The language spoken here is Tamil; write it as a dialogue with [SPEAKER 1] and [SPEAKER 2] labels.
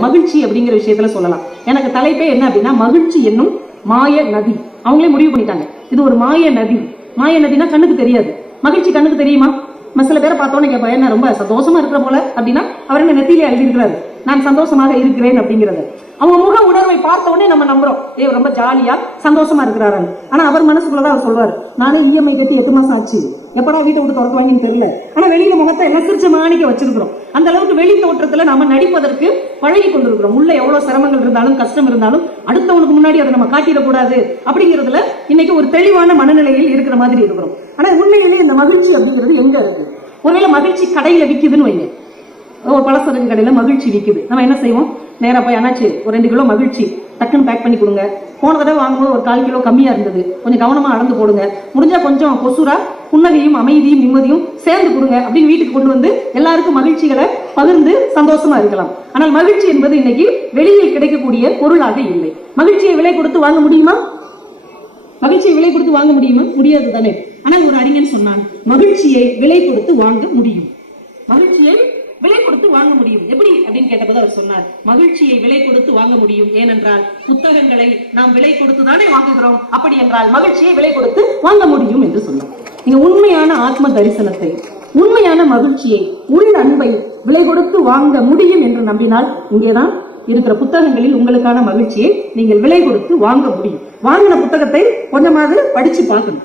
[SPEAKER 1] மகிழ்ச்சி அப்படிங்கிற விஷயத்துல சொல்லலாம். எனக்கு தலைப்பே என்ன அப்படின்னா மகிழ்ச்சி என்னும் மாய நதி. அவங்களே முடிவு பண்ணிட்டாங்க. இது ஒரு மாய நதி. மாய நதினா கண்ணுக்கு தெரியாது. மகிழ்ச்சி கண்ணுக்கு தெரியுமா? நம்ம சில பேரை பார்த்தோன்னு கேட்பா என்ன ரொம்ப சந்தோஷமா இருக்கிற போல? அப்படின்னா அவர் என்ன நெத்தியிலே எழுதியிருக்கிறாரு நான் சந்தோஷமாக இருக்கிறேன் அப்படிங்கிறது. அவங்க முக உணர்வை பார்த்த உடனே நம்ம நம்புறோம். ஏ ரொம்ப ஜாலியா சந்தோஷமா இருக்கிறாரு? ஆனா அவர் மனசுக்குள்ளதான் அவர் சொல்றாரு. நானே இஎம்ஐ கட்டி எட்டு மாசம் ஆச்சு. எப்படா வீட்டை விட்டு திறக்க வாங்கின்னு தெரியல. ஆனா வெளியில முகத்தை நெசரிச்ச மாணிக்க வச்சிருக்கிறோம். அந்த அளவுக்கு வெளி தோற்றத்துல நாம நடிப்பதற்கு பழகி கொண்டிருக்கிறோம். உள்ள எவ்வளவு சிரமங்கள் இருந்தாலும் கஷ்டம் இருந்தாலும் அடுத்தவனுக்கு முன்னாடி அதை நம்ம காட்டிடக்கூடாது அப்படிங்கிறதுல இன்னைக்கு ஒரு தெளிவான மனநிலையில் இருக்கிற மாதிரி இருக்கிறோம். ஆனா உண்மையிலேயே இந்த மகிழ்ச்சி அப்படிங்கிறது எங்க இருக்கு? ஒருவேளை மகிழ்ச்சி கடையில விக்குதுன்னு வைங்க. ஒரு பலசரக்கு கடையில மகிழ்ச்சி விக்குது. நம்ம என்ன செய்வோம்? நேரா போய் அண்ணாச்சி ஒரு ரெண்டு கிலோ மகிழ்ச்சி டக்குன்னு பேக் பண்ணி கொடுங்க. போன தடவை வாங்கும்போது ஒரு கால் கிலோ கம்மியா இருந்தது. கொஞ்சம் கவனமா அளந்து போடுங்க. முடிஞ்சா கொஞ்சம் கொசுரா புன்னகையும் அமைதியும் நிம்மதியும் சேர்ந்து கொடுங்க அப்படின்னு வீட்டுக்கு கொண்டு வந்து எல்லாருக்கும் மகிழ்ச்சிகளை பகிர்ந்து சந்தோஷமா இருக்கலாம். ஆனால் மகிழ்ச்சி என்பது இன்னைக்கு வெளியில் கிடைக்கக்கூடிய பொருளாக இல்லை. மகிழ்ச்சியை விலை கொடுத்து வாங்க முடியுமா? மகிழ்ச்சியை விலை கொடுத்து வாங்க முடியுமா? முடியாது தானே. ஆனால் ஒரு அறிஞன் சொன்னான் மகிழ்ச்சியை விலை கொடுத்து வாங்க முடியும். மகிழ்ச்சியை விலை கொடுத்து வாங்க முடியும். எப்படி? அப்படின்னு கேட்டபோது அவர் சொன்னார் மகிழ்ச்சியை விலை கொடுத்து வாங்க முடியும். ஏனென்றால் புத்தகங்களை நாம் விலை கொடுத்து தானே வாங்குகிறோம். அப்படி என்றால் மகிழ்ச்சியை விலை கொடுத்து வாங்க முடியும் என்று சொன்னார். நீங்க உண்மையான ஆத்ம தரிசனத்தை உண்மையான மகிழ்ச்சியை உள் அன்பை விலை கொடுத்து வாங்க முடியும் என்று நம்பினால் இங்கேதான் இருக்கிற புத்தகங்களில் உங்களுக்கான மகிழ்ச்சியை நீங்கள் விலை கொடுத்து வாங்க முடியும். வாங்கின புத்தகத்தை கொஞ்சமாவது படிச்சு பார்க்கணும்.